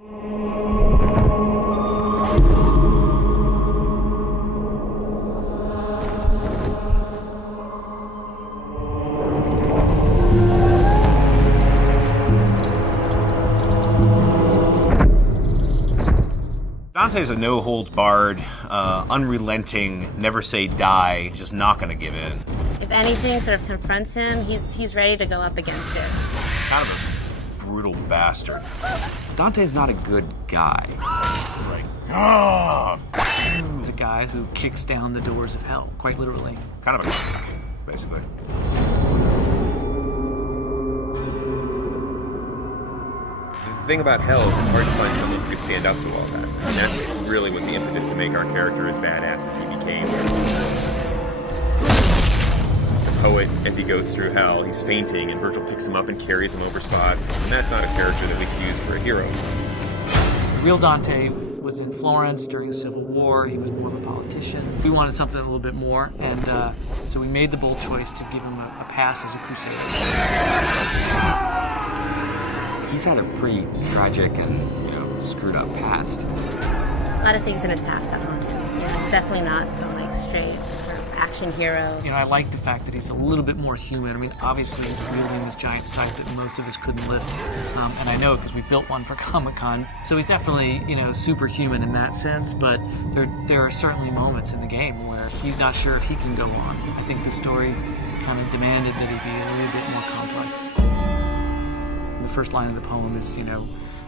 Dante's a no-holds-barred, unrelenting, never-say-die, just not going to give in. If anything sort of confronts him, he's ready to go up against it. Kind of a brutal bastard. Dante's not a good guy. Right. He's a guy who kicks down the doors of hell, quite literally. Kind of a basically. The thing about hell is it's hard to find someone who could stand up to all that. And that's really what the impetus to make our character as badass as he became. The poet, as he goes through hell, he's fainting, and Virgil picks him up and carries him over spots. And that's not a character that we could use for a hero. The real Dante was in Florence during the Civil War. He was more of a politician. We wanted something a little bit more, and so we made the bold choice to give him a pass as a crusader. He's had a pretty tragic and, screwed up past. A lot of things in his past that haunt him. He's definitely not some straight sort of action hero. I like the fact that he's a little bit more human. I mean, obviously he's wielding this giant scythe that most of us couldn't lift, and I know because we built one for Comic-Con. So he's definitely, superhuman in that sense. But there are certainly moments in the game where he's not sure if he can go on. I think the story kind of demanded that he be a little bit more complex. The first line of the poem is,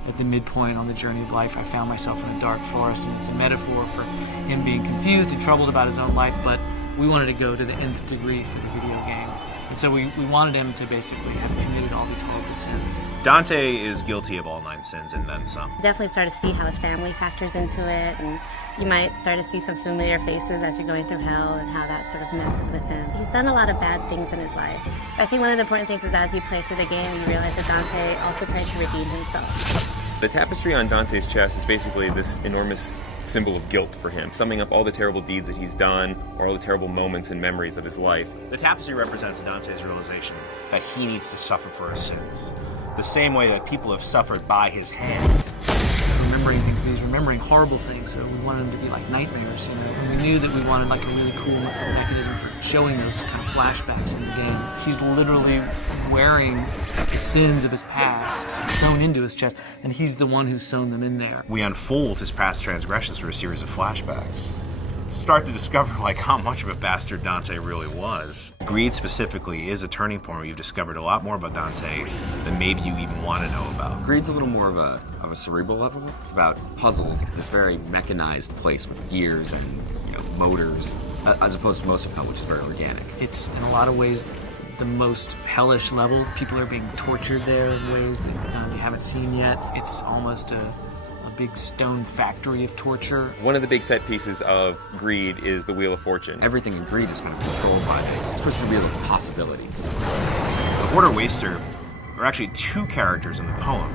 at the midpoint on the journey of life, I found myself in a dark forest, and it's a metaphor for him being confused and troubled about his own life, but we wanted to go to the nth degree for the video game. And so we wanted him to basically have committed all these horrible sins. Dante is guilty of all 9 sins and then some. Definitely start to see how his family factors into it, and you might start to see some familiar faces as you're going through hell and how that sort of messes with him. He's done a lot of bad things in his life. I think one of the important things is as you play through the game, you realize that Dante also tries to redeem himself. The tapestry on Dante's chest is basically this enormous symbol of guilt for him, summing up all the terrible deeds that he's done, or all the terrible moments and memories of his life. The tapestry represents Dante's realization that he needs to suffer for his sins, the same way that people have suffered by his hand. Remembering things, but he's remembering horrible things, so we wanted them to be like nightmares, And we knew that we wanted a really cool mechanism for showing those kind of flashbacks in the game. He's literally wearing the sins of his past sewn into his chest, and he's the one who's sewn them in there. We unfold his past transgressions through a series of flashbacks. Start to discover how much of a bastard Dante really was. Greed specifically is a turning point where you've discovered a lot more about Dante than maybe you even want to know about. Greed's a little more of a cerebral level. It's about puzzles. It's this very mechanized place with gears and motors, as opposed to most of hell, which is very organic. It's in a lot of ways the most hellish level. People are being tortured there in ways that you haven't seen yet. It's almost a big stone factory of torture. One of the big set pieces of Greed is the Wheel of Fortune. Everything in Greed is kind of controlled by this twisted wheel of possibilities. The Hoarder Waster are actually 2 characters in the poem.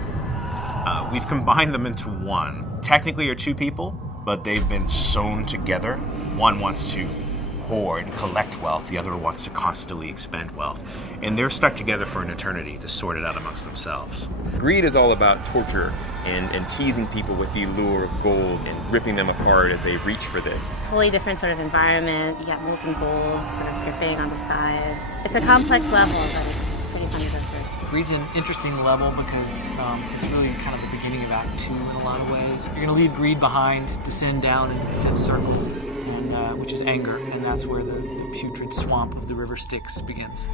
We've combined them into one. Technically are 2 people, but they've been sewn together. One wants to hoard, collect wealth, the other wants to constantly expend wealth. And they're stuck together for an eternity to sort it out amongst themselves. Greed is all about torture and teasing people with the lure of gold and ripping them apart as they reach for this. Totally different sort of environment. You got molten gold sort of dripping on the sides. It's a complex level, but it's pretty fun to go through. Greed's an interesting level because it's really kind of the beginning of Act 2 in a lot of ways. You're going to leave Greed behind, descend down into the 5th circle, and which is anger, and that's where the putrid swamp of the river Styx begins.